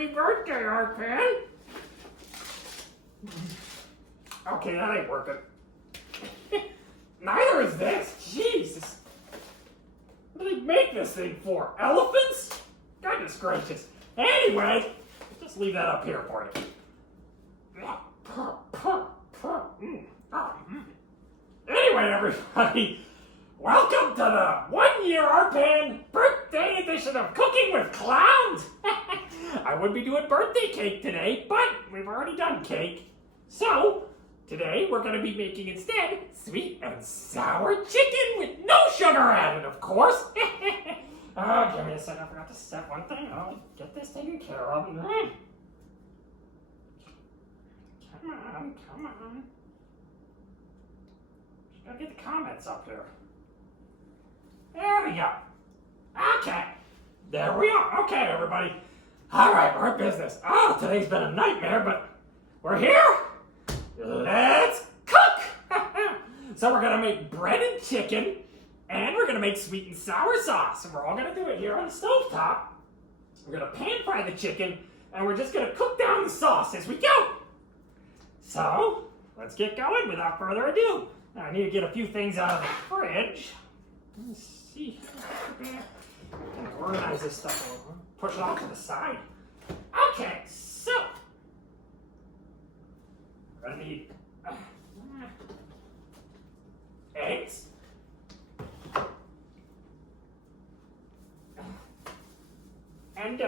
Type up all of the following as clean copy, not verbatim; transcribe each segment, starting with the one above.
Happy birthday, Art Pan. Okay, that ain't working. Neither is this. Jesus. What do they make this thing for? Elephants? Goodness gracious. Anyway, just leave that up here for you. Anyway, everybody, welcome to the 1 year Arpan birthday edition of Cooking with Clowns. I would be doing birthday cake today, but we've already done cake. So, today we're going to be making instead sweet and sour chicken with no sugar added, of course. Oh, give me a second. I forgot to set one thing. I'll get this taken care of. Come on. Just gotta get the comments up here. There we go. Okay. There we are. Okay, everybody. All right, our business. Oh, today's been a nightmare, but we're here. Let's cook. So we're gonna make breaded chicken, and we're gonna make sweet and sour sauce. And we're all gonna do it here on the stovetop. We're gonna pan fry the chicken, and we're just gonna cook down the sauce as we go. So, let's get going without further ado. Now, I need to get a few things out of the fridge. Let's see. I'm gonna organize this stuff a little. Push it off to the side. Okay, so we're gonna need eggs. And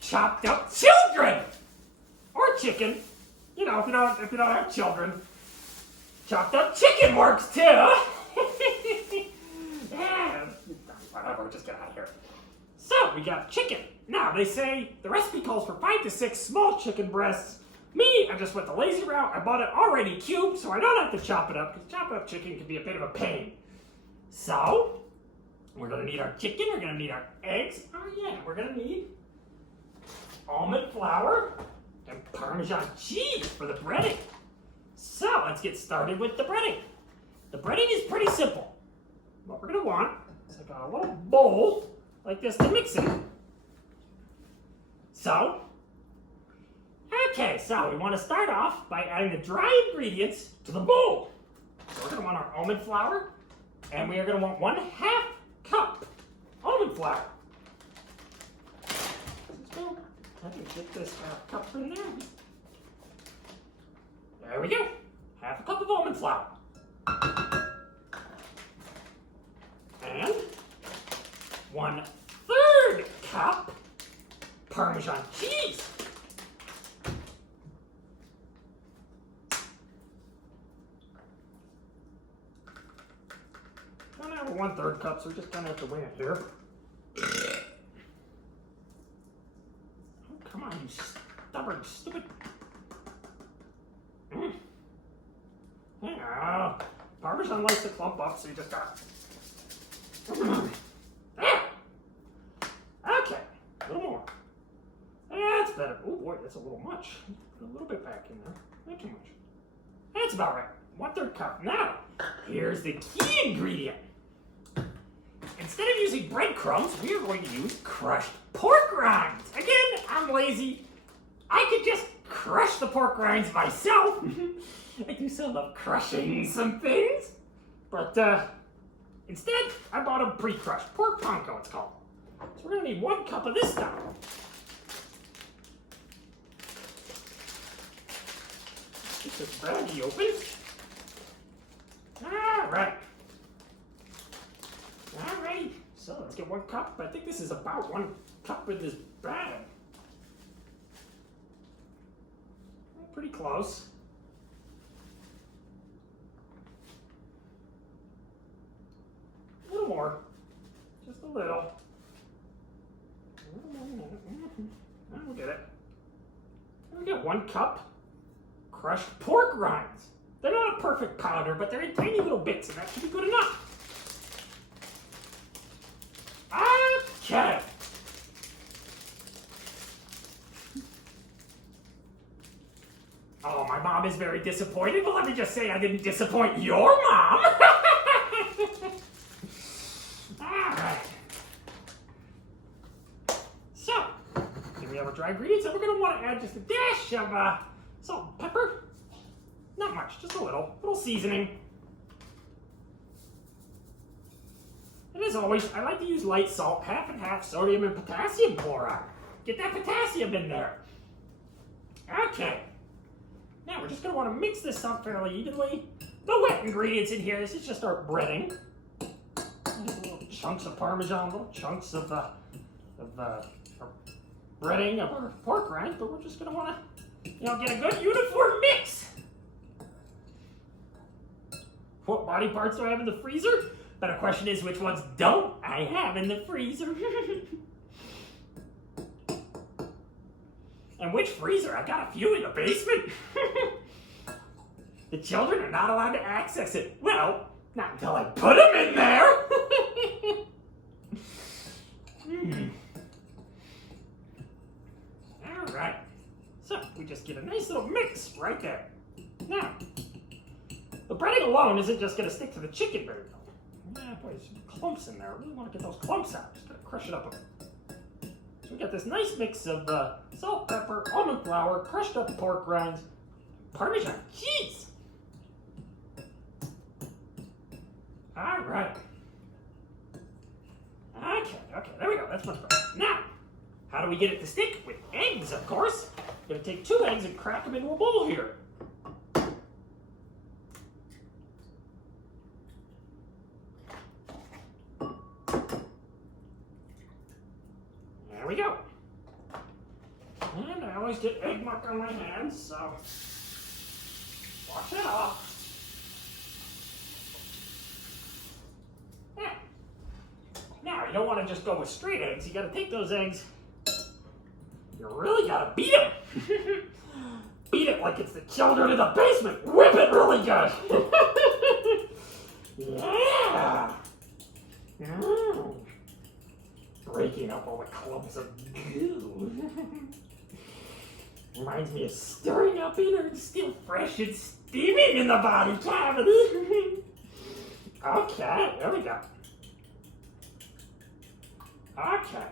chopped up children or chicken. You know, if you don't have children, chopped up chicken works too. Yeah, whatever. Just get out of here. So we got chicken. Now they say the recipe calls for 5 to 6 small chicken breasts. Me, I just went the lazy route. I bought it already cubed, so I don't have to chop it up because chopping up chicken can be a bit of a pain. So we're gonna need our chicken. We're gonna need our eggs. Oh yeah, we're gonna need almond flour and parmesan cheese for the breading. So let's get started with the breading. The breading is pretty simple. What we're gonna want is like a little bowl like this to mix in. So, we want to start off by adding the dry ingredients to the bowl. So we're gonna want our almond flour, and we are gonna want 1/2 cup almond flour. Let's go. I can get this cup in there. There we go. 1/2 cup of almond flour. And 1/3 cup Parmesan cheese. I don't have a 1/3 cup, so we're just gonna have to wing it here. Oh, come on, you stubborn, stupid. Yeah, Parmesan likes to clump up, so you just got. There. Okay, a little more. That's better. Oh boy, that's a little much. Put a little bit back in there. Not too much. That's about right. 1/3 cup. Now, here's the key ingredient. Instead of using breadcrumbs, we are going to use crushed pork rinds. Again, I'm lazy. I could just crush the pork rinds myself. I do so love crushing some things. But instead, I bought a pre-crushed pork panko, it's called. So we're going to need 1 cup of this stuff. Get this baggie open. Alright. Alrighty. So let's get 1 cup. I think this is about 1 cup in this bag. Pretty close. A little more. Just a little. We'll get it. We get 1 cup crushed pork rinds. They're not a perfect powder, but they're in tiny little bits, and that should be good enough. Okay. Oh, my mom is very disappointed, but let me just say I didn't disappoint your mom. All right. So, we have our dry ingredients, and we're going to want to add just a dash of salt and pepper. Not much, just a little seasoning. And as always, I like to use light salt, half and half sodium and potassium chloride. Get that potassium in there. Okay. Now we're just going to want to mix this up fairly evenly. The wet ingredients in here, this is just our breading. Little chunks of parmesan, little chunks of breading of our pork rinds, but we're just going to want to, get a good uniform mix. What body parts do I have in the freezer? Better question is, which ones don't I have in the freezer? And which freezer? I got a few in the basement. The children are not allowed to access it. Well, not until I put them in there. All right. So we just get a nice little mix right there. Now, the breading alone isn't just going to stick to the chicken very well. Yeah, boy, there's some clumps in there. I really want to get those clumps out. Just got to crush it up a bit. So we got this nice mix of salt, pepper, almond flour, crushed up pork rinds, Parmesan cheese. All right. Okay, there we go. That's much better. Now, how do we get it to stick? With eggs, of course. We're going to take 2 eggs and crack them into a bowl here. There we go. And I always get egg muck on my hands, so wash it off. Yeah. Now, you don't want to just go with straight eggs. You got to take those eggs. You really got to beat them. Beat it like it's the children in the basement. Whip it really good. Yeah. Breaking up all the clumps of goo. Reminds me of stirring up innards still fresh and steaming in the body cavity. Okay, there we go. Okay.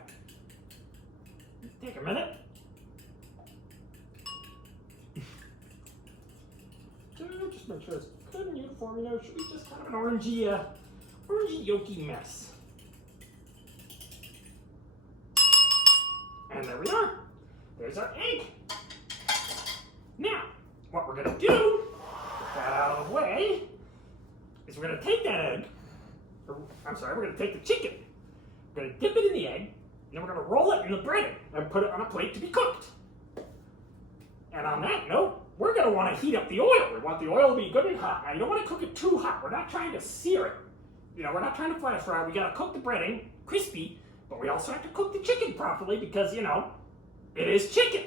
Take a minute. Just make sure it's good and uniform. It should be just kind of an orangey yolky mess. And there we are. There's our egg. Now, what we're going to do, get that out of the way, is we're going to take that egg, we're going to take the chicken, we're going to dip it in the egg, and then we're going to roll it in the breading and put it on a plate to be cooked. And on that note, we're going to want to heat up the oil. We want the oil to be good and hot. Now, you don't want to cook it too hot. We're not trying to sear it. We're not trying to flash fry. We got to cook the breading crispy, but we also have to cook the chicken properly because, it is chicken.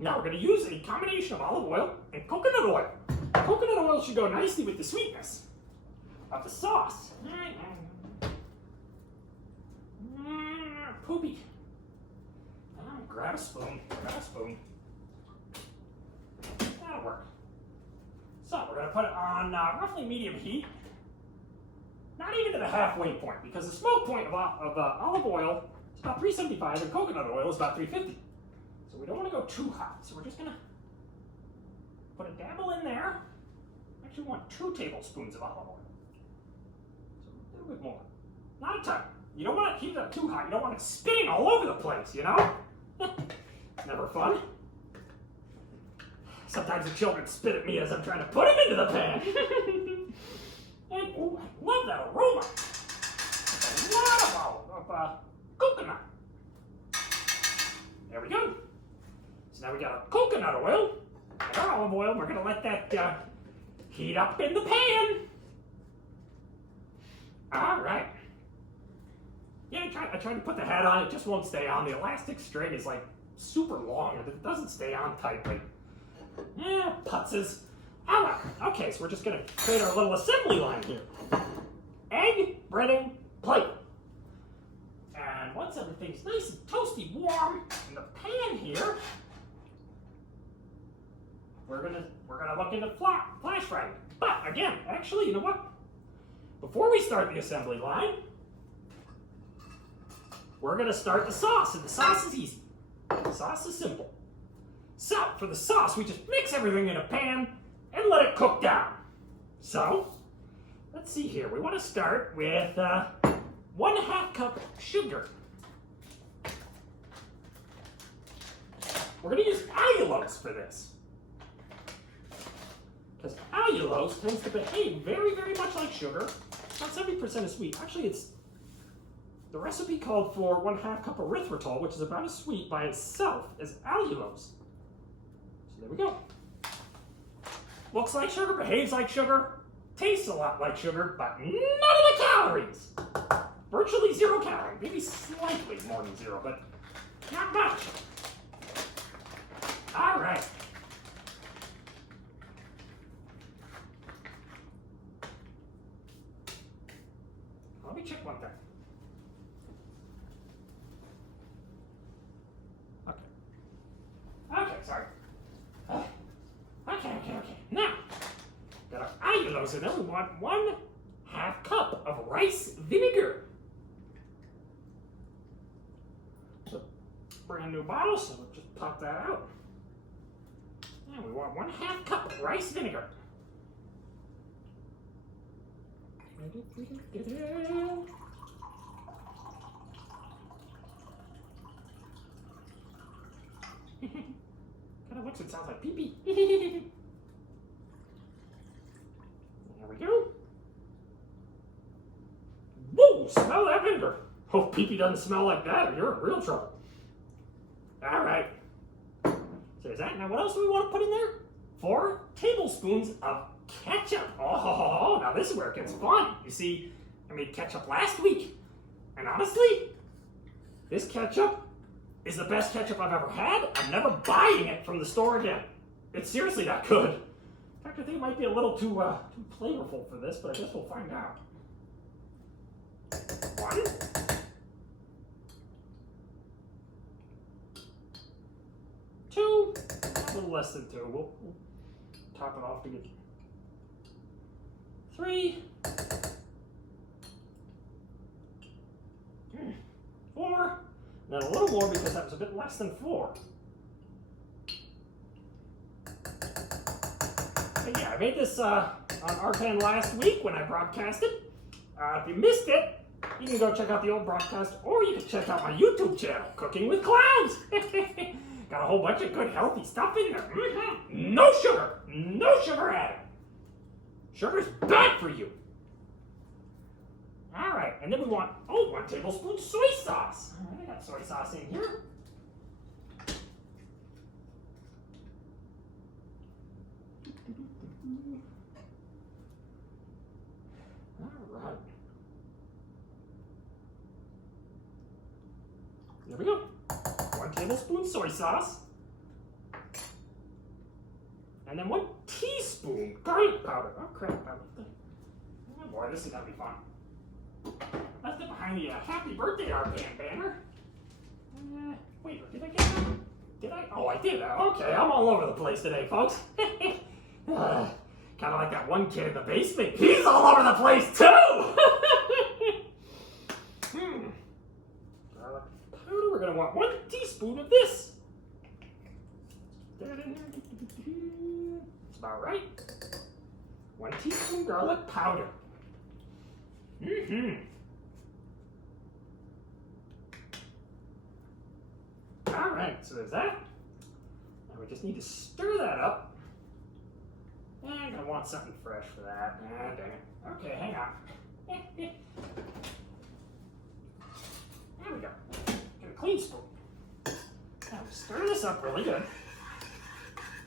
Now we're going to use a combination of olive oil and coconut oil. Coconut oil should go nicely with the sweetness of the sauce. Poopy. Grab a spoon. That'll work. So we're going to put it on roughly medium heat. Not even to the halfway point, because the smoke point of olive oil is about 375 and coconut oil is about 350. So we don't want to go too hot. So we're just going to put a dabble in there. Actually, we want 2 tablespoons of olive oil. So a little bit more. Not a ton. You don't want to keep that too hot. You don't want it spitting all over the place, Never fun. Sometimes the children spit at me as I'm trying to put them into the pan. And, ooh, I love that aroma. A lot of coconut. There we go. So now we got our coconut oil and our olive oil. We're going to let that heat up in the pan. All right. Yeah, I tried to put the hat on. It just won't stay on. The elastic string is like super long and it doesn't stay on tightly. Yeah, putzes. All right. Okay, so we're just going to create our little assembly line here. Egg, breading, plate. And once everything's nice and toasty warm in the pan here, we're gonna look into flash frying. But again, actually, you know what? before we start the assembly line, we're going to start the sauce, and the sauce is easy. The sauce is simple. So, for the sauce, we just mix everything in a pan and let it cook down. So, let's see here. We want to start with 1/2 cup sugar. We're going to use allulose for this. Because allulose tends to behave very, very much like sugar. It's about 70% as sweet. Actually, the recipe called for 1/2 cup erythritol, which is about as sweet by itself as allulose. So there we go. Looks like sugar, behaves like sugar, tastes a lot like sugar, but none of the calories. Virtually 0 calories. Maybe slightly more than 0, but not much. All right. Let me check one thing. Okay, sorry. Okay. Now, got our allulose in there. We want 1/2 cup of rice vinegar. It's a brand new bottle, so we'll just pop that out. And we want 1/2 cup of rice vinegar. Kind of looks and sounds like pee-pee. There we go. Whoa, smell that vinegar. Hope pee-pee doesn't smell like that or you're in real trouble. All right. So there's that. Now what else do we want to put in there? 4 tablespoons of ketchup. Oh, now this is where it gets fun. You see, I made ketchup last week. And honestly, this ketchup is the best ketchup I've ever had. I'm never buying it from the store again. It's seriously that good. In fact, I think it might be a little too flavorful for this, but I guess we'll find out. 1. 2. A little less than 2. We'll top it off to get 3. 4. And then a little more because that was a bit less than 4. And yeah, I made this on Arpan last week when I broadcasted. If you missed it, you can go check out the old broadcast, or you can check out my YouTube channel, Cooking with Clowns. Got a whole bunch of good healthy stuff in there. No sugar added. Sugar's bad for you. All right, and then we want 1 tablespoon soy sauce. All right, I got soy sauce in here. All right. There we go. 1 tablespoon soy sauce. And then 1 teaspoon garlic powder. Oh, crap. Oh, boy, this is going to be fun. Left it behind the happy birthday Arpan banner. Wait, did I get that? Did I? Oh, I did. Okay, I'm all over the place today, folks. Kind of like that one kid in the basement. He's all over the place, too! Garlic powder. We're going to want 1 teaspoon of this. That in there. That's about right. 1 teaspoon garlic powder. All right, so there's that. And we just need to stir that up. And I'm gonna want something fresh for that. Ah, dang it. Okay, hang on. There we go. Get a clean spoon. Now stir this up really good.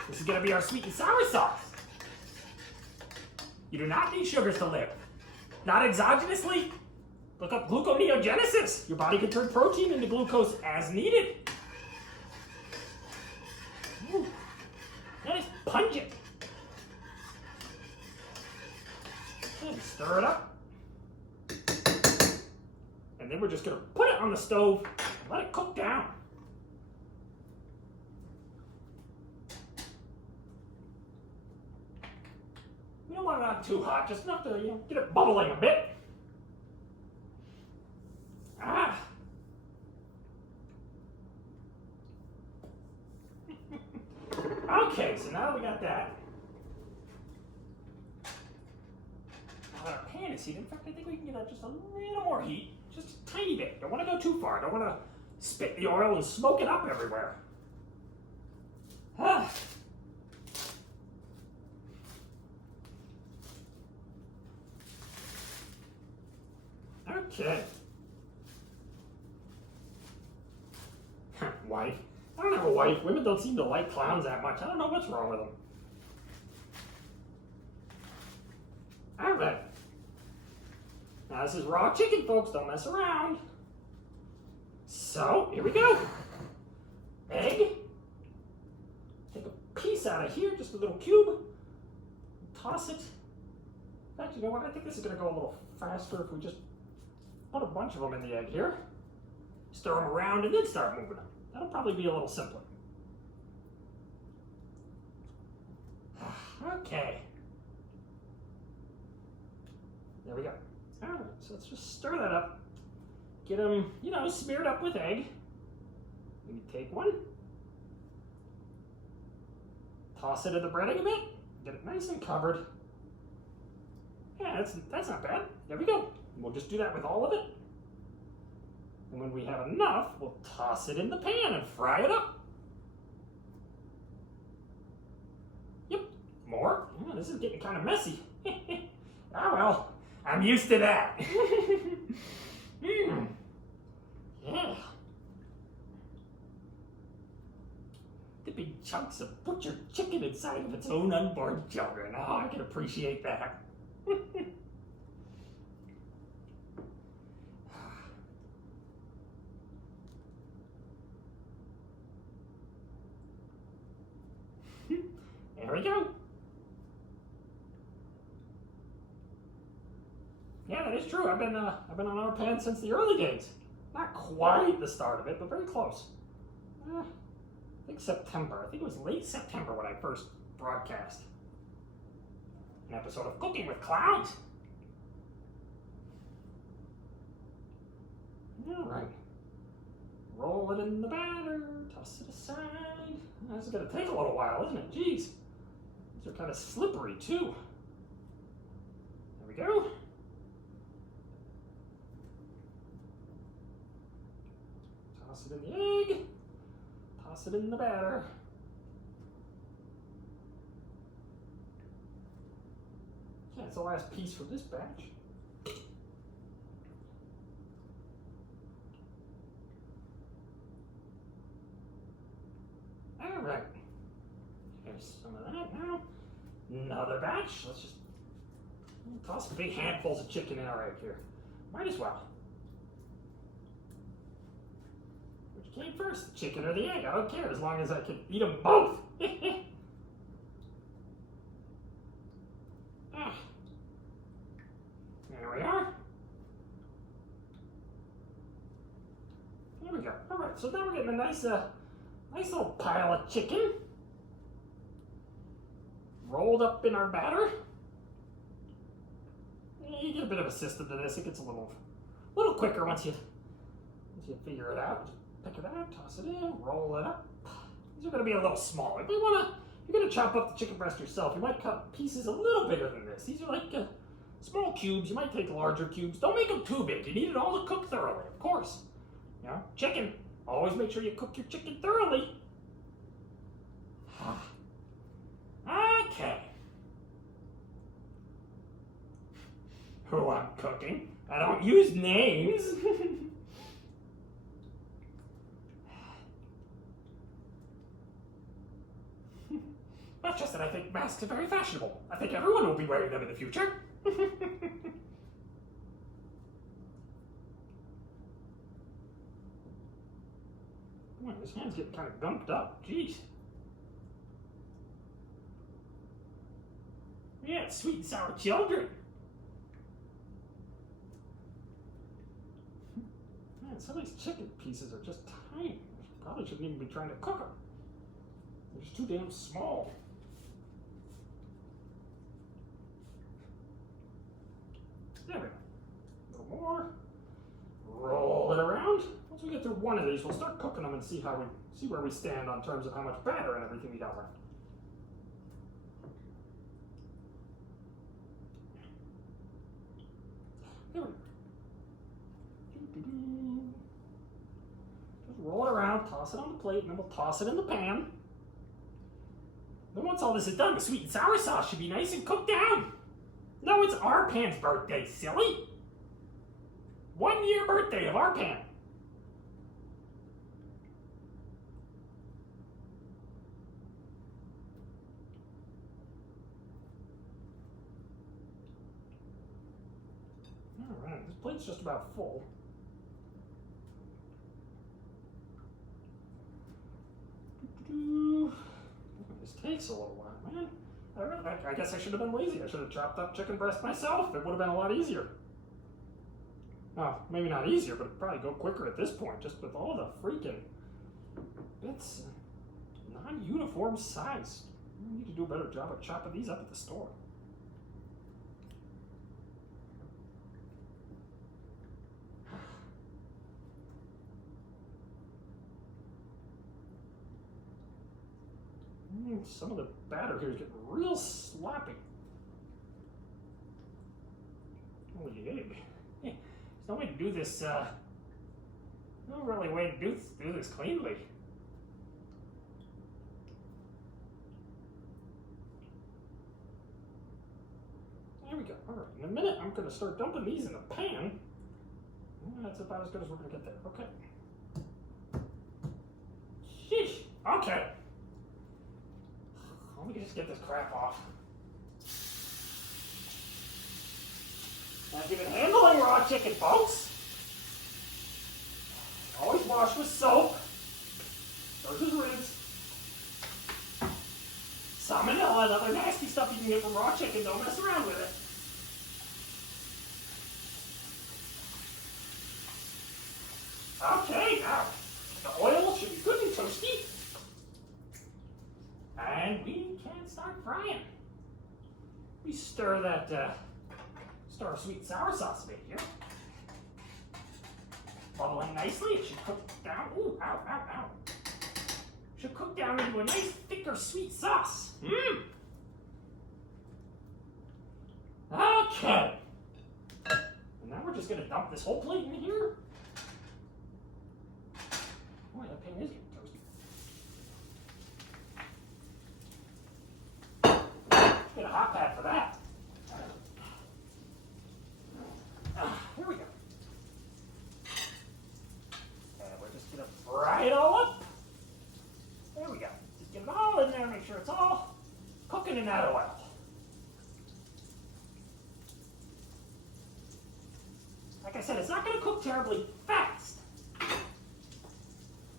This is gonna be our sweet and sour sauce. You do not need sugars to live. Not exogenously. Look up gluconeogenesis. Your body can turn protein into glucose as needed. Ooh, that is pungent. And stir it up. And then we're just going to put it on the stove and let it cook down. You don't want it not too hot, just enough to get it bubbling a bit. Okay, so now that we got that, now that our pan is heated, in fact, I think we can get just a little more heat, just a tiny bit. Don't want to go too far. Don't want to spit the oil and smoke it up everywhere. Ah. Okay. Wife. I don't have a wife. Women don't seem to like clowns that much. I don't know what's wrong with them. Alright. Now this is raw chicken, folks. Don't mess around. So, here we go. Egg. Take a piece out of here, just a little cube. Toss it. In fact, you know what? I think this is going to go a little faster if we just put a bunch of them in the egg here. Stir them around and then start moving them. That'll probably be a little simpler. Okay. There we go. All right, so let's just stir that up. Get them, you know, smeared up with egg. Maybe take one. Toss it in the breading a bit. Get it nice and covered. Yeah, that's not bad. There we go. We'll just do that with all of it. And when we have enough, we'll toss it in the pan and fry it up. Yep, more. Oh, this is getting kind of messy. Oh well, I'm used to that. Yeah. The big chunks of butchered chicken inside of its own unborn children. Oh, I can appreciate that. There we go. Yeah, that is true. I've been on our pan since the early days. Not quite the start of it, but very close. I think September. I think it was late September when I first broadcast an episode of Cooking with Clowns. All right. Roll it in the batter. Toss it aside. This is going to take a little while, isn't it? Jeez. These are kind of slippery, too. There we go. Toss it in the egg. Toss it in the batter. Okay, it's the last piece for this batch. All right. Here's some of that now. Another batch. Let's just toss big handfuls of chicken in our egg here. Might as well. Which came first, the chicken or the egg? I don't care as long as I can eat them both. There we are. There we go. All right, so now we're getting a nice little pile of chicken rolled up in our batter. You get a bit of a system to this. It gets a little quicker once you figure it out. Just pick it out, toss it in, roll it up. These are going to be a little smaller. If you're going to chop up the chicken breast yourself, you might cut pieces a little bigger than this. These are like small cubes. You might take larger cubes. Don't make them too big. You need it all to cook thoroughly, of course. You know, chicken. Always make sure you cook your chicken thoroughly. Okay. Who I'm cooking. I don't use names. That's just that I think masks are very fashionable. I think everyone will be wearing them in the future. Boy, this hand's getting kind of gunked up. Jeez. Yeah, sweet and sour children. Man, some of these chicken pieces are just tiny. Probably shouldn't even be trying to cook them. They're just too damn small. There we go. A little more. Roll it around. Once we get through one of these, we'll start cooking them and see where we stand on terms of how much batter and everything we got left. toss it on the plate, and then we'll toss it in the pan. Then once all this is done, the sweet and sour sauce should be nice and cooked down. No, it's our pan's birthday, silly. 1 year birthday of our pan. All right, this plate's just about full. This takes a little while, man. I guess I should have been lazy. I should have chopped up chicken breast myself. It would have been a lot easier. Oh, maybe not easier, but it'd probably go quicker at this point, just with all the freaking bits, non-uniform size. We need to do a better job of chopping these up at the store. Some of the batter here is getting real sloppy. Holy egg. There's no way to do this, no really way to do this cleanly. There we go. All right, in a minute I'm going to start dumping these in the pan. That's about as good as we're going to get there. Okay. Sheesh. Okay. Let me just get this crap off. I've been handling raw chicken, folks. Always wash with soap. Those are rinds. Salmonella and other nasty stuff you can get from raw chicken. Don't mess around with it. Okay, now the oil should be good and toasty. And we can start frying. We stir our sweet and sour sauce a bit here. Bubbling nicely, it should cook down. Ooh, ow, ow, ow. Should cook down into a nice, thicker, sweet sauce. Mmm. Okay. And now we're just gonna dump this whole plate in here. Boy, that pan is getting toasty. Get a hot pad for that. Here we go. And we're just gonna fry it all up. There we go. Just get it all in there, make sure it's all cooking in that oil. Like I said, it's not gonna cook terribly fast.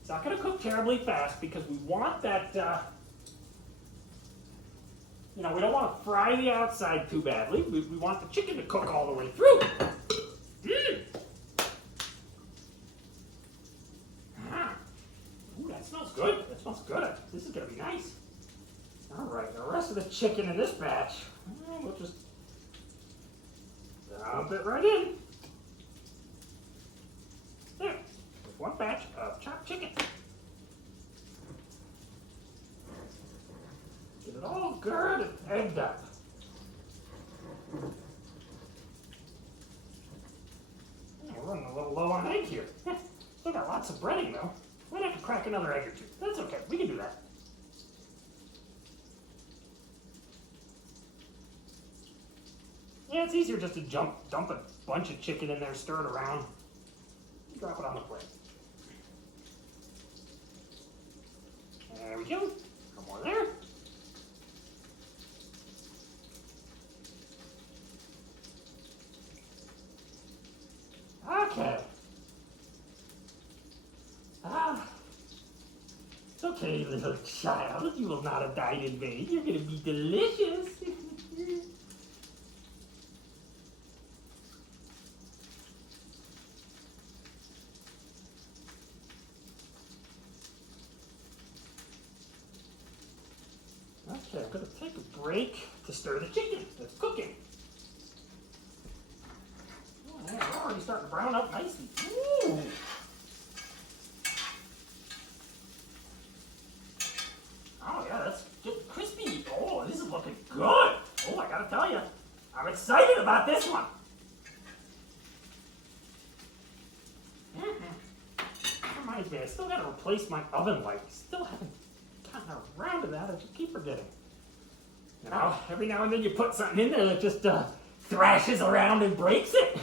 It's not gonna cook terribly fast because we want that, we don't want to fry the outside too badly. We want the chicken to cook all the way through. Mmm. Ooh, that smells good. That smells good. This is going to be nice. All right, the rest of the chicken in this batch, we'll just dump it right in. There. There's one batch of chopped chicken. Get it all good and egged up. We're running a little low on egg here. Still got lots of breading though. Might have to crack another egg or two. That's okay. We can do that. Yeah, it's easier just to dump a bunch of chicken in there, stir it around, drop it on the plate. There we go. One more there. Okay. It's okay, little child. You will not have died in vain. You're going to be delicious. Okay, I'm going to take a break to stir the chicken that's cooking. Oh, yeah, we're already starting to brown up nicely. Ooh. Oh yeah, that's getting crispy. Oh, this is looking good. Oh, I gotta tell you, I'm excited about this one. My reminds me, I still gotta replace my oven light. Still haven't gotten around to that. I just keep forgetting. You know, every now and then you put something in there that just thrashes around and breaks it.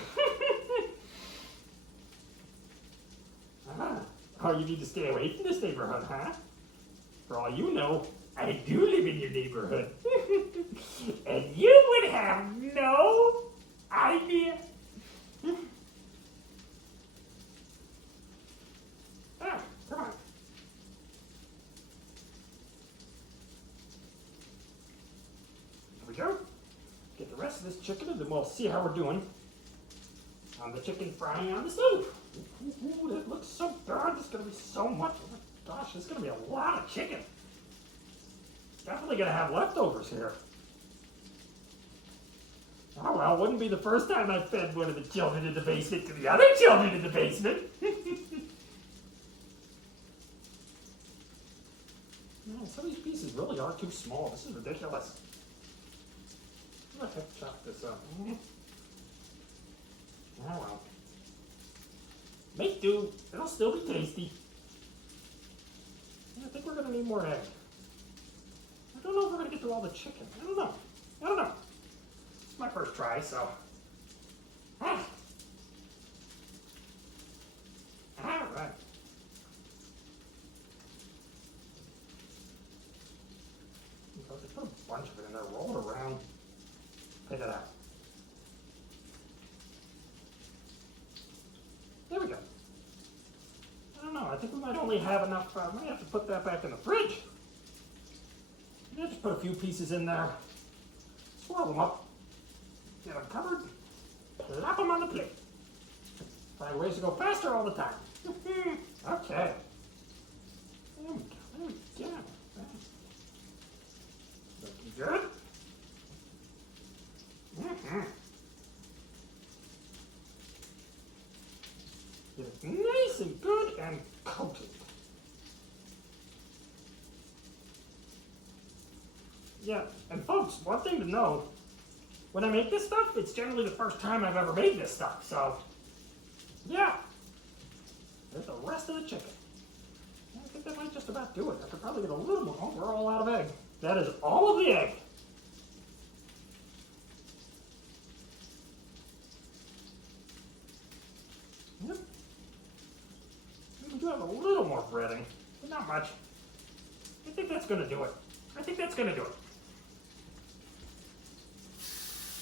Oh, you need to stay away from this neighborhood, huh? For all you know, I do live in your neighborhood. And you would have no idea. Ah, come on. There we go. Get the rest of this chicken and then we'll see how we're doing on the chicken frying on the stove. Ooh, that looks so good. There's going to be so much. Oh my gosh, there's going to be a lot of chicken. Definitely going to have leftovers here. Oh well, wouldn't be the first time I fed one of the children in the basement to the other children in the basement. Man, some of these pieces really are too small. This is ridiculous. I'm going to have to chop this up. Oh well. Make do. It'll still be tasty. I think we're going to need more egg. I don't know if we're going to get through all the chicken. I don't know. It's my first try, so. All right. Just put a bunch of it in there, roll it around, pick it out. There we go. I don't know, I think we might only have enough, might have to put that back in the fridge. Yeah, just put a few pieces in there, swirl them up, get them covered, plop them on the plate. Find ways to go faster all the time. Okay. There we go. Looking good. Get it nice and good and coated. Yeah, and folks, one thing to know, when I make this stuff, it's generally the first time I've ever made this stuff, so yeah. There's the rest of the chicken. I think that might just about do it. I could probably get a little more. Oh, we're all out of egg. That is all of the egg. Yep. We do have a little more breading, but not much. I think that's going to do it.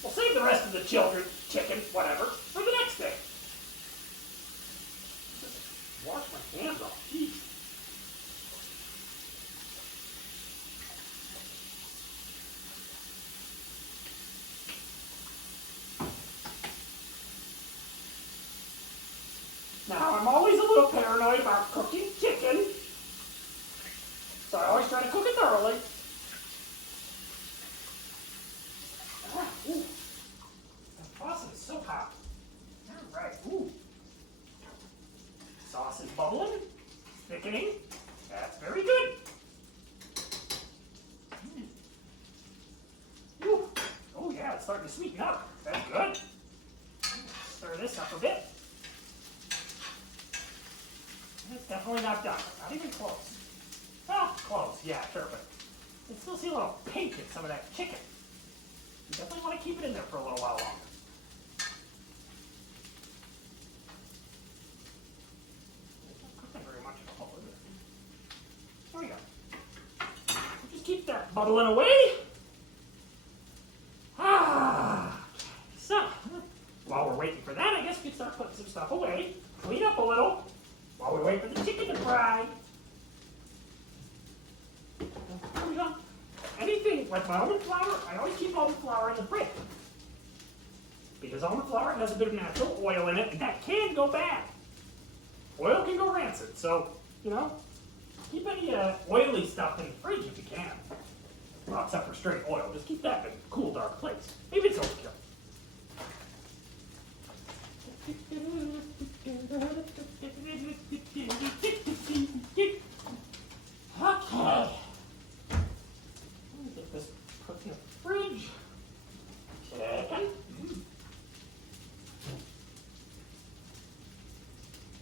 We'll save the rest of the chicken, whatever, for the next day. Just wash my hands off. Jeez. Now, I'm always a little paranoid about cooking chicken, so I always try to cook it thoroughly. Ooh. That faucet is so hot. All right. Ooh. Sauce is bubbling, thickening. That's very good. Ooh. Oh yeah, it's starting to sweeten up. That's good. Stir this up a bit. It's definitely not done. Not even close. Oh, close. Yeah, sure, but you can still see a little pink in some of that chicken. You definitely want to keep it in there for a little while longer. It's not cooking very much at all, is it? There we go. Just keep that bubbling away. So, while we're waiting for that, I guess we can start putting some stuff away. Clean up a little while we wait for the chicken to fry. There we go. Anything like my almond flour, I always keep almond flour in the fridge. Because almond flour has a bit of natural oil in it, and that can go bad. Oil can go rancid, so, keep any oily stuff in the fridge if you can. Well, except for straight oil. Just keep that in a cool, dark place. Maybe it's overkill. Okay. Let me get this put in the fridge. Chicken.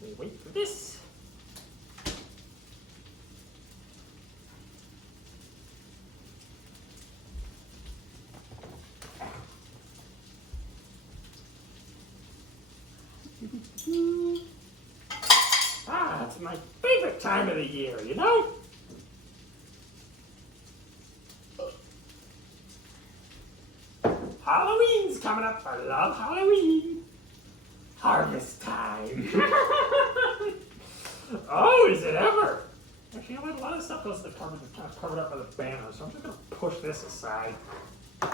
We wait for this. Ah, it's my favorite time of the year, you know? Halloween's coming up. I love Halloween. Harvest time. Oh, is it ever? Actually, you know what? A lot of stuff goes to covered up by the banner, so I'm just going to push this aside. All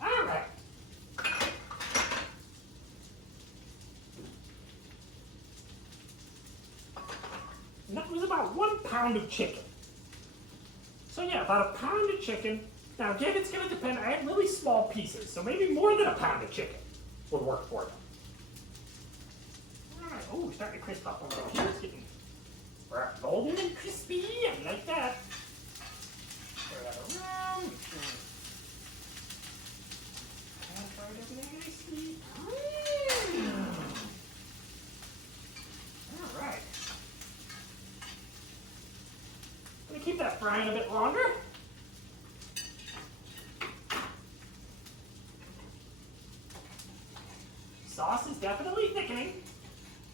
right. And that was about 1 pound of chicken. So yeah, about a pound of chicken. Now again, it's going to depend. I have really small pieces, so maybe more than a pound of chicken would work for them. All right. Oh, starting to crisp up a little here. It's getting golden and crispy. I like that. Stir that around. Fry everything nicely. All right. Gonna keep that frying a bit longer. Sauce is definitely thickening.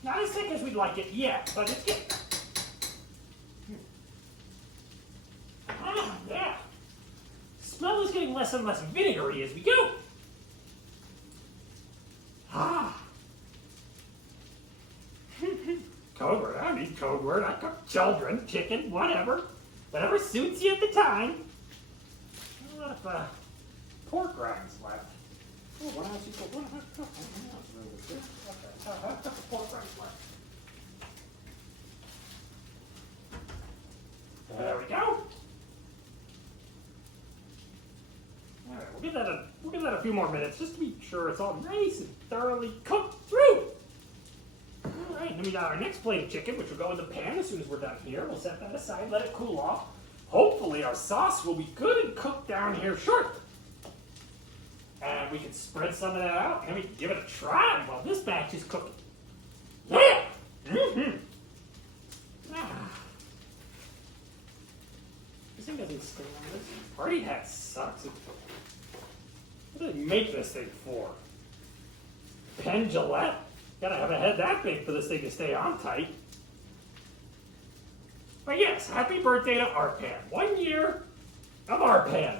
Not as thick as we'd like it yet, but it's getting. Ah, yeah. Smell is getting less and less vinegary as we go. Ah. Code word. I need code word. I cook children, chicken, whatever. Whatever suits you at the time. A lot of pork rinds left. Oh, what else you put? Okay, pork rinds left. There we go. All right, we'll give that a few more minutes just to be sure it's all nice and thoroughly cooked through. All right, then we got our next plate of chicken, which will go in the pan as soon as we're done here. We'll set that aside, let it cool off. Hopefully our sauce will be good and cooked down here shortly. And we can spread some of that out and we can give it a try while this batch is cooking. Yeah! Mm-hmm. Ah. This thing doesn't stay on this. Party hat sucks. What do they make this thing for? Pen Gillette? Gotta have a head that big for this thing to stay on tight. But yes, happy birthday to Art Pan. 1 year of Art Pan.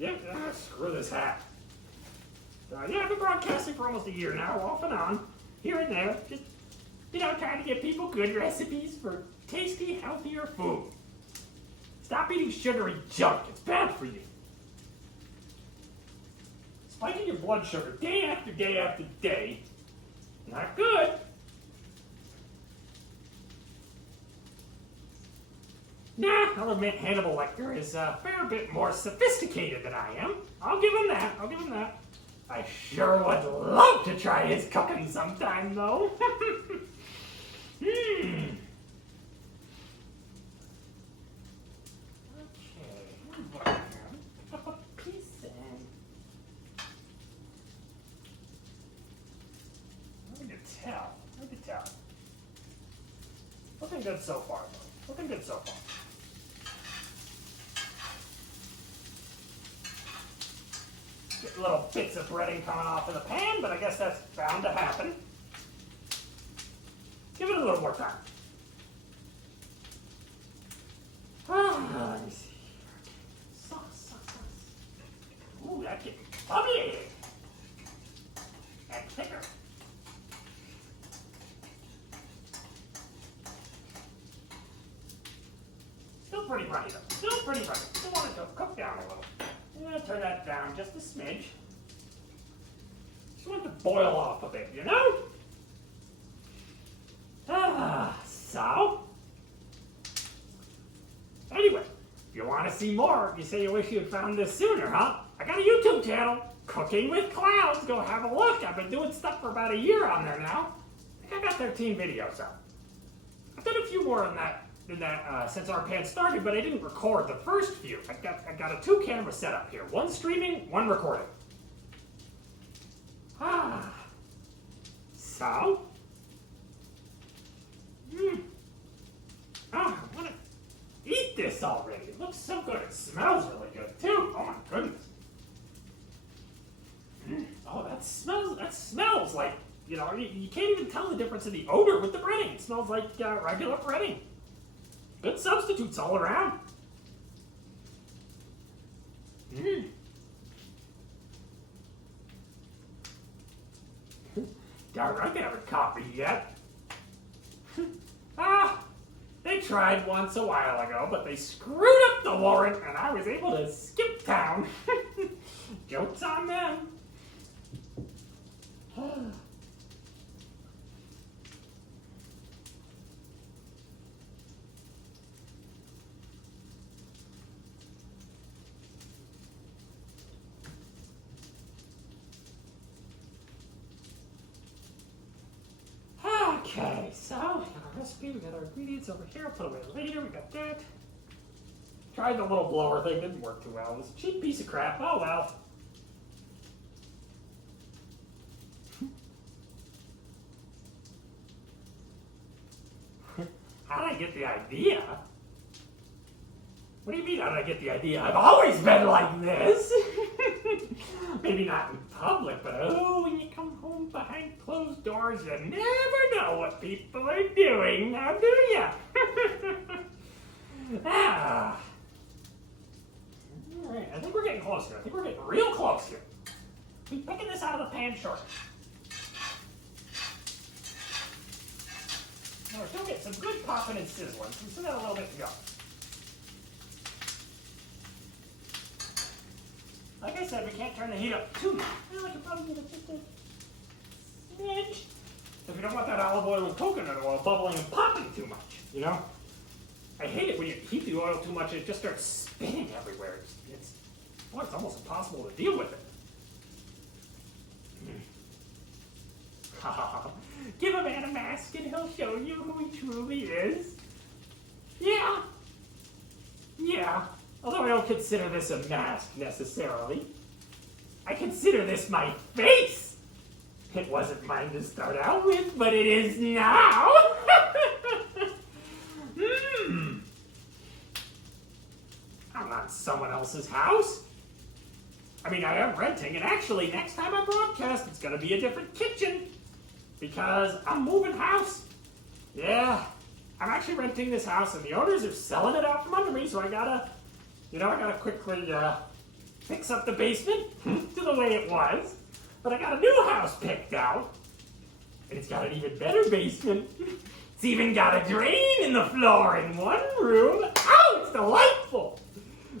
Yeah, screw this hat. Yeah, I've been broadcasting for almost a year now, off and on, here and there. Just, trying to get people good recipes for tasty, healthier food. Stop eating sugary junk. It's bad for you. Spiking your blood sugar day after day after day. Not good. Nah, I'll admit Hannibal Lecter is a fair bit more sophisticated than I am. I'll give him that. I sure would love to try his cooking sometime, though. Okay. Pop a piece in. Hard to tell. Looking good so far, though. Get little bits of breading coming off of the pan, but I guess that's bound to happen. Give it a little more time. Let me see here. Sauce. Ooh, that's getting bubbly. And thicker. Still pretty runny though. Still want it to cook down a little. I'm going to turn that down just a smidge. Just want it to boil off a bit, So. Anyway, if you want to see more, you say you wish you had found this sooner, huh? I got a YouTube channel, Cooking with Clowns. Go have a look. I've been doing stuff for about a year on there now. I think I got 13 videos up. I've done a few more on that since our pan started, but I didn't record the first few. I got a 2-camera setup here. One streaming, one recording. So. I want to eat this already. It looks so good. It smells really good too. Oh my goodness. Oh, that smells like, you can't even tell the difference in the odor with the breading. It smells like regular breading. Good substitutes all around. Darn right they haven't caught me yet. They tried once a while ago, but they screwed up the warrant and I was able to skip town. Joke's on them. Okay, so we got our recipe, we got our ingredients over here, put away later, we got that. Tried the little blower thing, didn't work too well. It was a cheap piece of crap, oh well. How did I get the idea? What do you mean, how did I get the idea? I've always been like this! Maybe not in public, but when you come home behind closed doors, you never know what people are doing, now do ya? Alright, I think we're getting close here. I think we're getting real close here. Keep picking this out of the pan short. Now we're still getting some good popping and sizzling, so we still got a little bit to go. Like I said, we can't turn the heat up too much. Well, I can probably get it just a smidge. If we don't want that olive oil and coconut oil bubbling and popping too much, I hate it when you heat the oil too much and it just starts spinning everywhere. It's almost impossible to deal with it. Give a man a mask and he'll show you who he truly is. Yeah. Although I don't consider this a mask necessarily. I consider this my face. It wasn't mine to start out with, but it is now. I'm not in someone else's house. I mean, I am renting, and actually, next time I broadcast, it's going to be a different kitchen. Because I'm moving house. Yeah, I'm actually renting this house, and the owners are selling it out from under me, so I gotta quickly fix up the basement to the way it was. But I got a new house picked out, and it's got an even better basement. It's even got a drain in the floor in one room. Oh, it's delightful.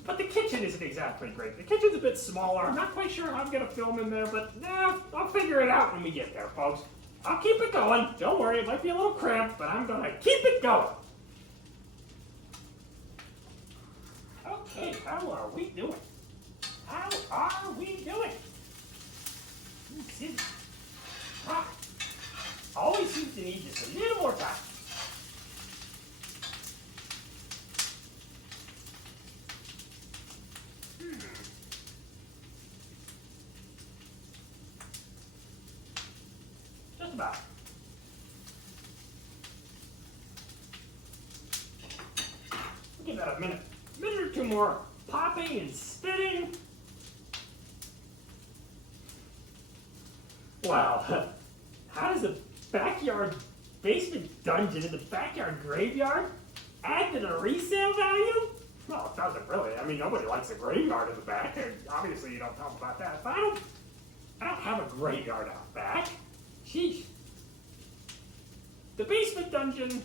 But the kitchen isn't exactly great. The kitchen's a bit smaller. I'm not quite sure how I'm gonna film in there, but I'll figure it out when we get there, folks. I'll keep it going. Don't worry, it might be a little cramped, but I'm gonna keep it going. Okay, how are we doing? Always seems to need just a little more time. Just about. Give that a minute or two more popping and spitting. Wow, how does the backyard basement dungeon in the backyard graveyard add to the resale value? Well, it doesn't really. I mean, nobody likes a graveyard in the back. Obviously, you don't tell them about that. But I don't have a graveyard out back. Sheesh. The basement dungeon,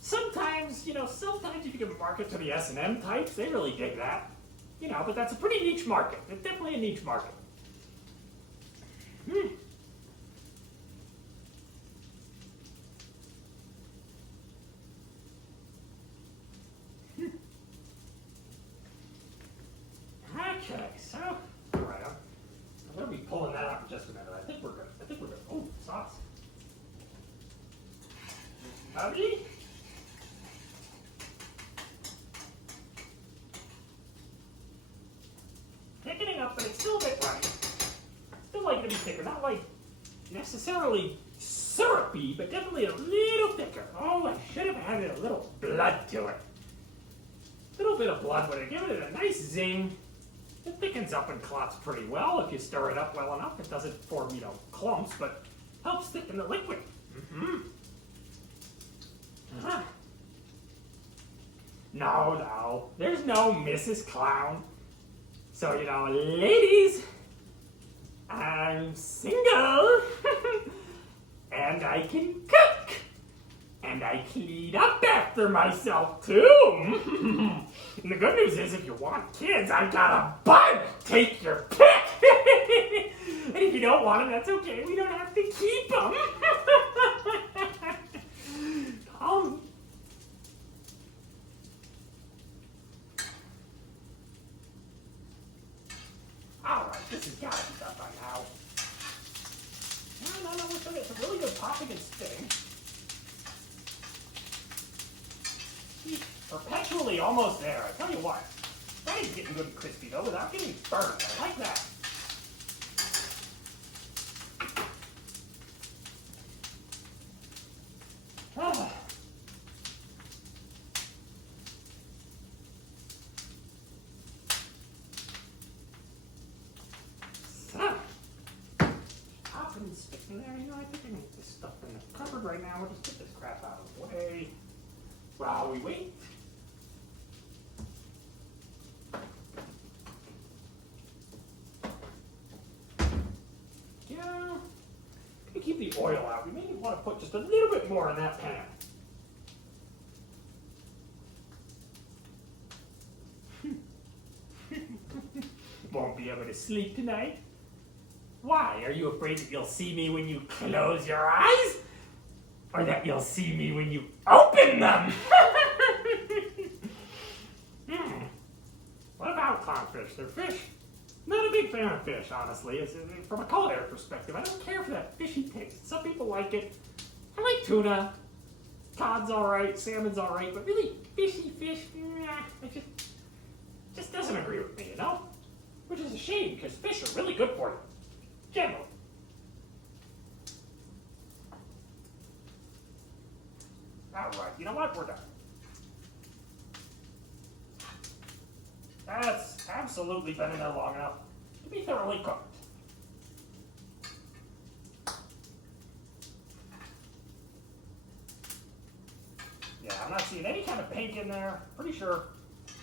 sometimes if you can market to the S&M types, they really dig that. But that's a pretty niche market. It's definitely a niche market. Okay, so, all right, I'm going to be pulling that out in just a minute. I think we're good. Oh, sauce. Howdy. Thickening up, but it's still a bit runny. Still like it to be thicker, not like necessarily syrupy, but definitely a little thicker. Oh, I should have added a little blood to it. bit of blood with it. Give it a nice zing. It thickens up and clots pretty well if you stir it up well enough. It doesn't form, clumps, but helps thicken the liquid. No, there's no Mrs. Clown. So, ladies, I'm single, and I can cook, and I clean up after myself, too. And the good news is, if you want kids, I've got a bunch. Take your pick. And if you don't want them, that's okay. We don't have to keep them. All right, this has got to be done by now. No, it's a really good popping and spitting. Perpetually almost there. I tell you what, that is getting good and crispy though without getting burned. I like that. Popping and spitting there. I think I can get this stuff in the cupboard right now. We'll just get this crap out of the way while we wait. Keep the oil out. We may want to put just a little bit more in that pan. Won't be able to sleep tonight? Why? Are you afraid that you'll see me when you close your eyes? Or that you'll see me when you open them? What about clownfish? They're fish. Not a big fan of fish, honestly. From a culinary perspective, I don't care for that fishy taste. Some people like it. I like tuna. Cod's alright, salmon's alright, but really fishy fish, it just doesn't agree with me, Which is a shame, because fish are really good for you. Generally. Alright, you know what? We're done. That's absolutely been in there long enough to be thoroughly cooked. Yeah, I'm not seeing any kind of pink in there. Pretty sure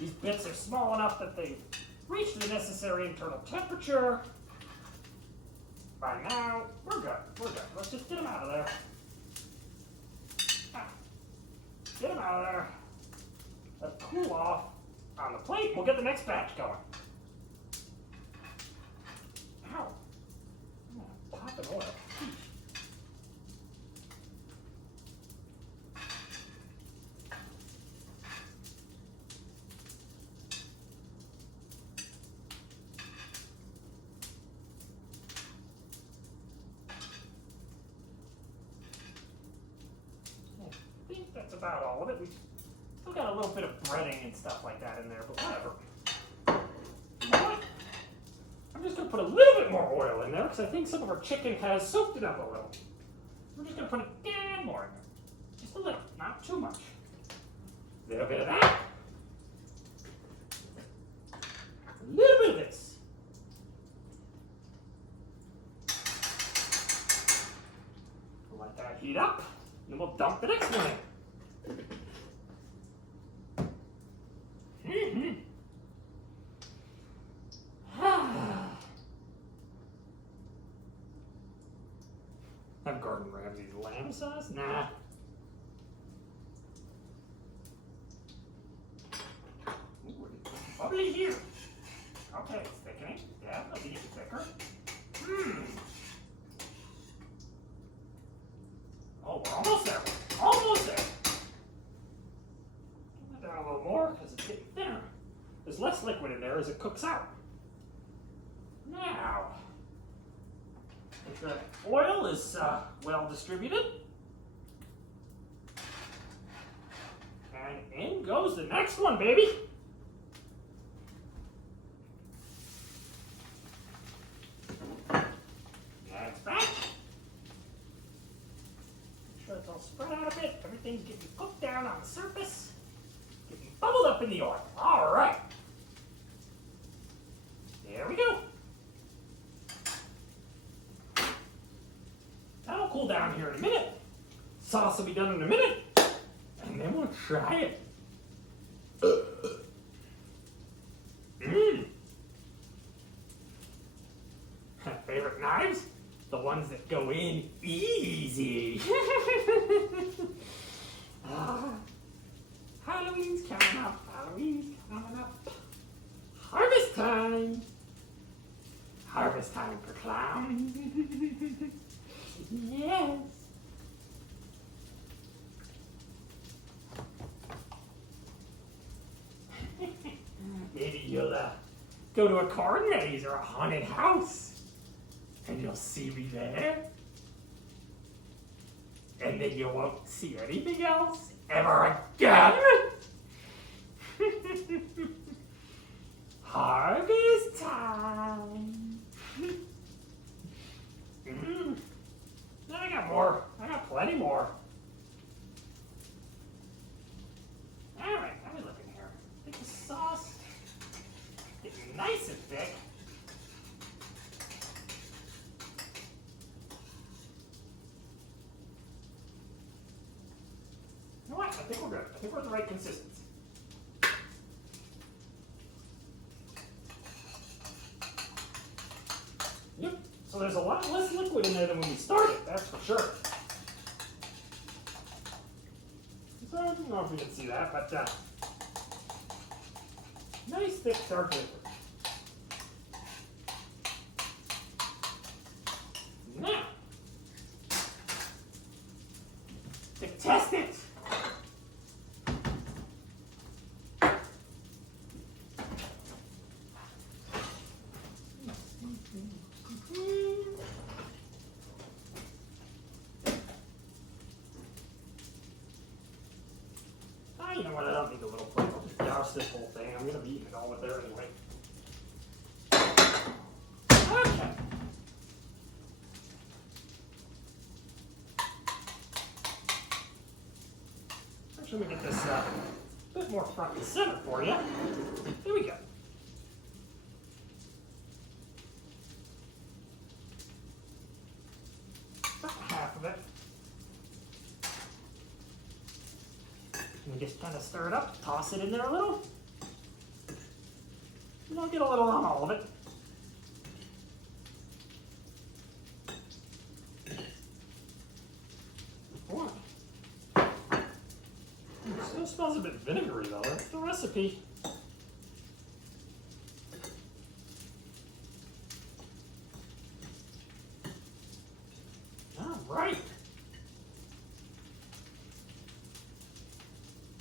these bits are small enough that they've reached the necessary internal temperature. By now, we're good. Let's just get them out of there. Get them out of there. Let's cool off on the plate. We'll get the next batch going. Ow. I'm popping oil. I think that's about all of it. We still got a little bit of breading and stuff like that in there, but whatever. You know what? I'm just going to put a little bit more oil in there because I think some of our chicken has soaked it up a little. We're just going to put a tad more in there. Just a little, not too much. A little bit of that. A little bit of this. We'll let that heat up, and then we'll dump the next one in. Have Gordon Ramsay's lamb sauce? Nah. Ooh, it's bubbly here. Okay, it's thickening. Yeah, it'll be getting thicker. Oh, we're almost there. Almost there. Turn that down a little more because it's getting thinner. There's less liquid in there as it cooks out. Now, if the oil is well distributed, and in goes the next one, baby. Next batch. Make sure it's all spread out a bit. Everything's getting cooked down on the surface, getting bubbled up up in the oil. All right. There we go. That'll cool down here in a minute. Sauce will be done in a minute. And then we'll try it. Mmm. Favorite knives? The ones that go in easy. Halloween's coming up. Halloween's coming up. Harvest time. Harvest time for clowns. Yes. Maybe you'll go to a corn maze or a haunted house, and you'll see me there. And then you won't see anything else ever again. Harvest time. I got more. I got plenty more. All right, let me look in here. I think the sauce is nice and thick. You know what? I think we're good. I think we're at the right consistency. Yep. So there's a lot less liquid in there than when we started, that's for sure. So I don't know if you can see that, but nice thick dark liquid. Now, to test it. You know what, I don't need a little plate. I'll just douse this whole thing. I'm going to be eating it all with there anyway. Okay. First, let me get this a bit more front and center for you. There we go. About half of it. And just kind of stir it up, toss it in there a little. And I'll get a little on all of it. Boy. It still smells a bit vinegary though. That's the recipe. All right.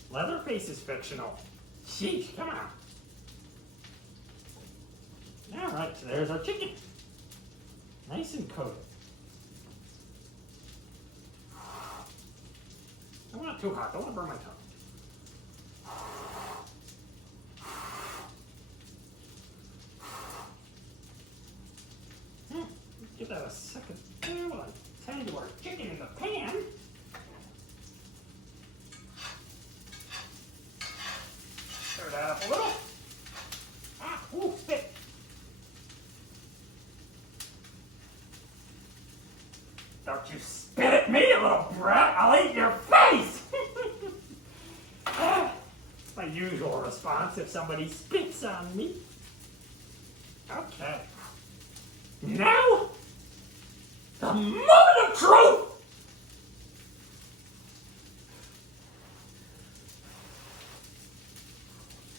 Leatherface is fictional. Sheesh, come on. All right, so there's our chicken. Nice and coated. I want it too hot. Don't want to burn my tongue. Give that a second there while I tend to our chicken in the pan. Stir that up a little. Ooh, spit. Don't you spit at me, you little brat. I'll eat your face. My usual response if somebody spits on me. Okay. Now, the moment of truth.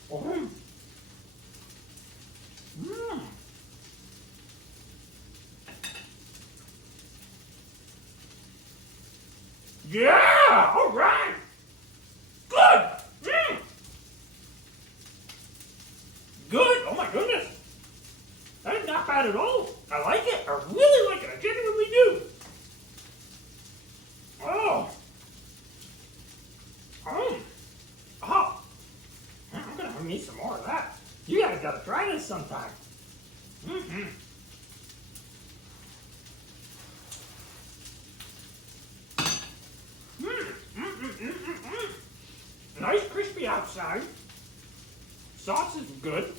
Mm. Mm. Yeah! All right! Good! Mm. Good! Oh my goodness! That is not bad at all. I like it. I really like it. I genuinely do. Oh. Oh. I'm going to need some more of that. You guys got to try this sometime. Mm-hmm. Nice crispy outside. good.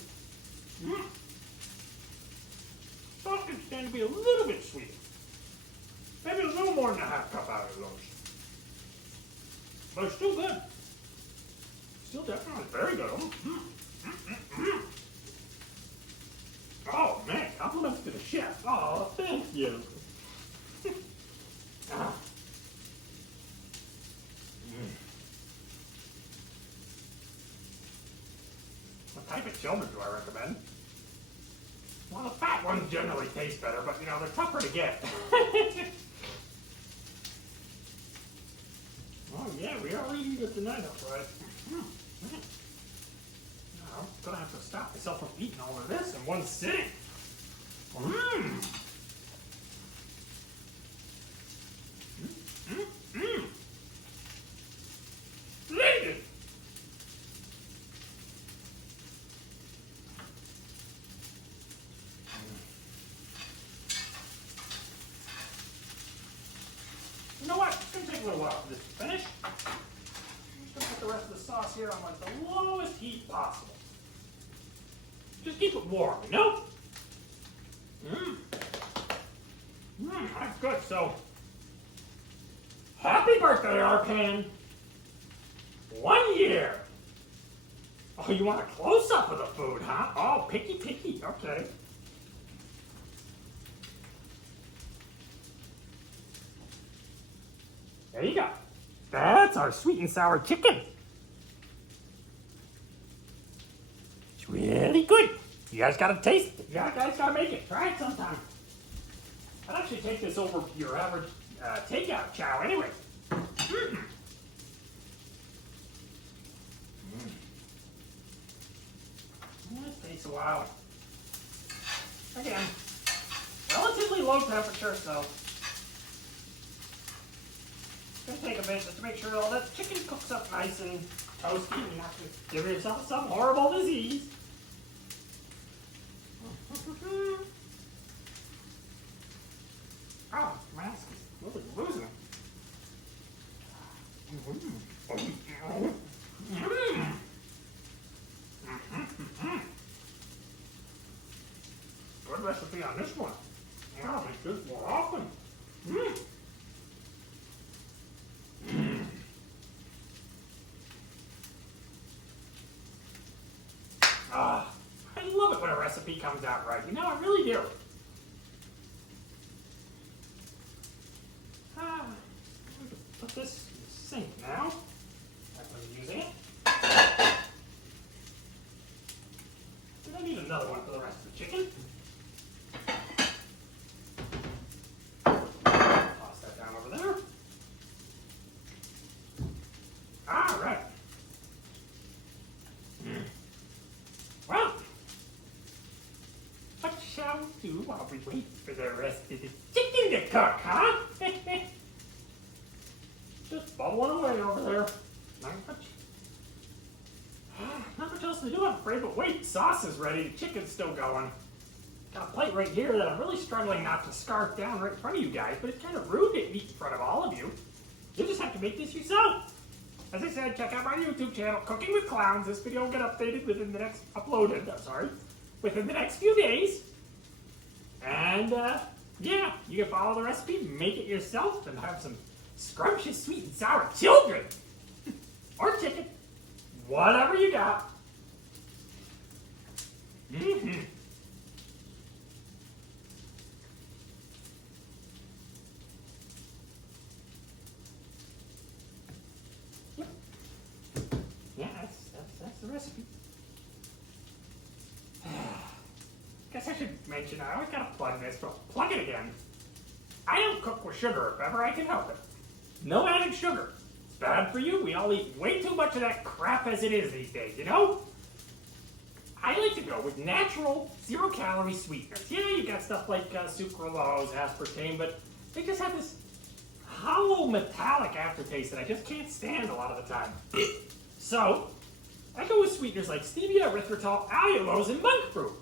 Sauce can stand to be a little bit sweet. Maybe a little more than a half cup out of those. But it's still good. Still definitely very good. Oh man, compliments to the chef. Oh, thank you. What type of children do I recommend? Well, the fat ones generally taste better, but you know, they're tougher to get. Oh yeah, we are eating good tonight, right? I'm gonna have to stop myself from eating all of this in one sitting. Splendid! You know what? It's gonna take a little while for this to finish. I'm just gonna put the rest of the sauce here on like the lowest heat possible. Just keep it warm, you know? That's good. So, happy birthday, Arpan. 1 year. Oh, you want a close-up of the food, huh? Oh, picky. Okay. There you go. That's our sweet and sour chicken. It's really good. You guys gotta taste it. You guys gotta make it. Try it sometime. I'd actually take this over your average takeout chow anyway. This takes a while. Again, relatively low temperature, so it's gonna take a bit just to make sure all that chicken cooks up nice and toasty and you're not gonna give yourself some horrible disease. Oh, mask is really losing it. Good recipe on this one. I'll make this more often. I love it when a recipe comes out right. You know, I really do. Put this in the sink now. I've been using it. And I need another one for the rest of the chicken. Toss that down over there. All right. Well, what shall we do while we wait for the rest of the chicken to cook, huh? Just bubbling away over there. Not much else to do, I'm afraid, but wait, sauce is ready, the chicken's still going. Got a plate right here that I'm really struggling not to scarf down right in front of you guys, but it's kind of rude to eat in front of all of you. You just have to make this yourself. As I said, check out my YouTube channel, Cooking with Clowns. This video will get updated within the next, within the next few days. And, yeah, you can follow the recipe, make it yourself, and have some scrumptious, sweet and sour children. Or chicken. Whatever you got. Yeah, that's the recipe. Guess I should mention, I always gotta plug this, but plug it again. I don't cook with sugar if ever I can help it. No added sugar. It's bad for you. We all eat way too much of that crap as it is these days, you know? I like to go with natural, zero-calorie sweeteners. Yeah, you got stuff like sucralose, aspartame, but they just have this hollow metallic aftertaste that I just can't stand a lot of the time. So, I go with sweeteners like stevia, erythritol, allulose, and monk fruit.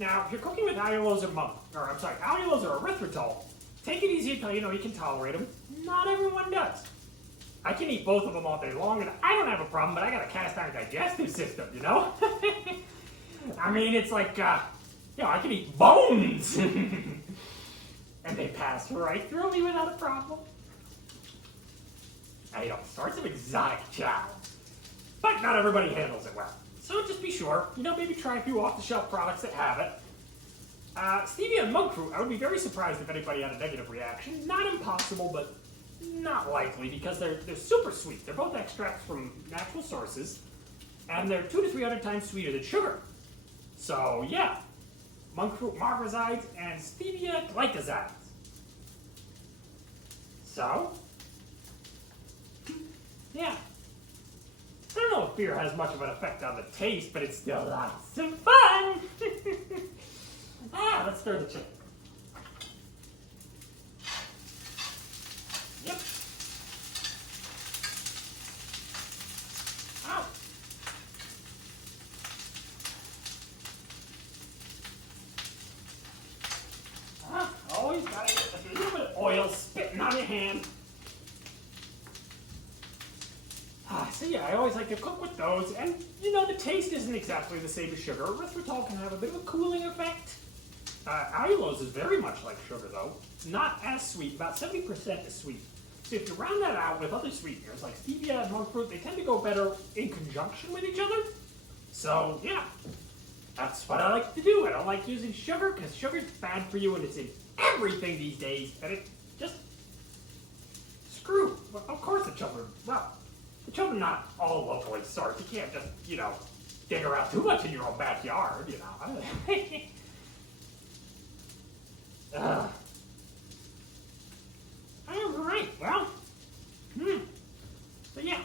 Now, if you're cooking with allulose or erythritol, take it easy until you know you can tolerate them. Not everyone does. I can eat both of them all day long, and I don't have a problem, but I got a cast iron digestive system, you know? I mean, it's like, I can eat bones. And they pass right through me without a problem. I eat all sorts of exotic chow. But not everybody handles it well. So just be sure, maybe try a few off-the-shelf products that have it. Stevia and monk fruit, I would be very surprised if anybody had a negative reaction. Not impossible, but not likely, because they're super sweet. They're both extracts from natural sources, and they're 200 to 300 times sweeter than sugar. So yeah, monk fruit margarizides and stevia glycosides. So, yeah. I don't know if beer has much of an effect on the taste, but it's still lots of fun. Let's stir the chicken. Yep. Ow. Always gotta get a little bit of oil spitting on your hand. So yeah, I always like to cook with those, and the taste isn't exactly the same as sugar. Erythritol can have a bit of a cooling effect. Allulose is very much like sugar though. It's not as sweet, about 70% is sweet. So if you round that out with other sweeteners like stevia and monk fruit, they tend to go better in conjunction with each other. So yeah, that's what I like to do. I don't like using sugar because sugar's bad for you and it's in everything these days, and it just screw. Well, of course the children not all locally sourced. You can't just, dig around too much in your own backyard, Alright, well, so yeah,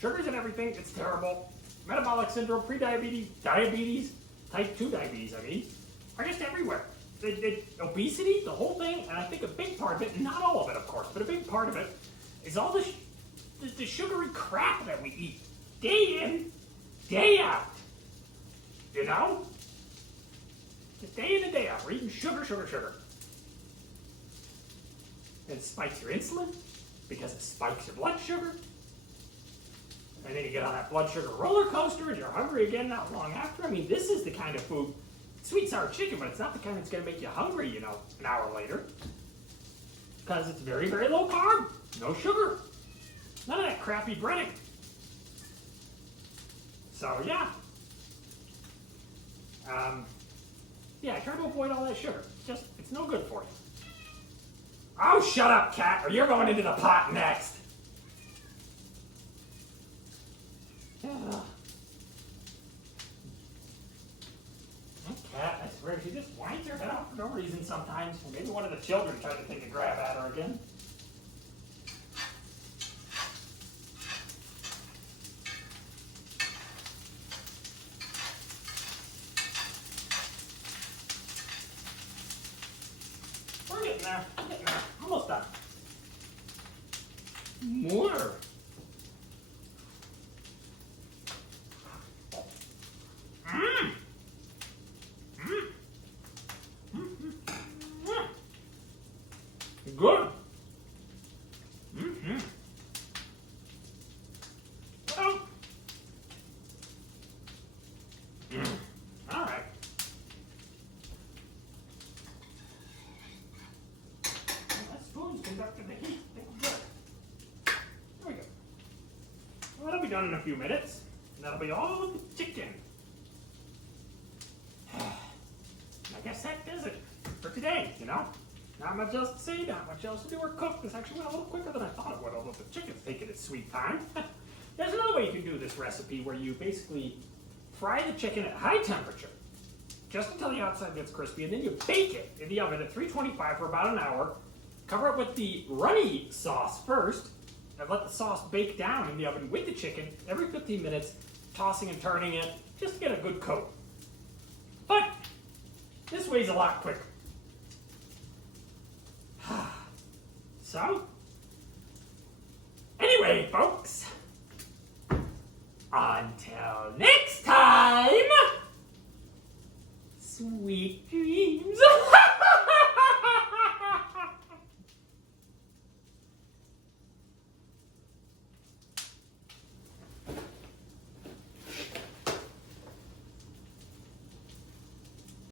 sugars and everything, it's terrible. Metabolic syndrome, prediabetes, diabetes, type 2 diabetes, are just everywhere. Obesity, the whole thing, and I think a big part of it, not all of it of course, but a big part of it is all the sugary crap that we eat, day in, day out, Just day in and day out, we're eating sugar. And it spikes your insulin, because it spikes your blood sugar. And then you get on that blood sugar roller coaster, and you're hungry again not long after. This is the kind of food, sweet sour chicken, but it's not the kind that's going to make you hungry, an hour later. Because it's very, very low carb, no sugar. None of that crappy breading. So yeah. I try to avoid all that sugar. It's no good for you. Oh, shut up, cat, or you're going into the pot next. Cat, I swear, she just winds her head off for no reason sometimes. Maybe one of the children tried to take a grab at her again. We're getting there. Almost done. More. Good. Well. All right. That spoon's conducting the heat. Good. There we go. Well, that'll be done in a few minutes. And that'll be all of the chicken. I guess that does it for today, Not much else to say, not much else to do or cook. This actually went a little quicker than I thought it would, although the chicken's taking its sweet time. There's another way you can do this recipe where you basically fry the chicken at high temperature, just until the outside gets crispy, and then you bake it in the oven at 325 for about an hour. Cover it with the runny sauce first, and let the sauce bake down in the oven with the chicken every 15 minutes, tossing and turning it, just to get a good coat. But this way's a lot quicker. So, anyway, folks,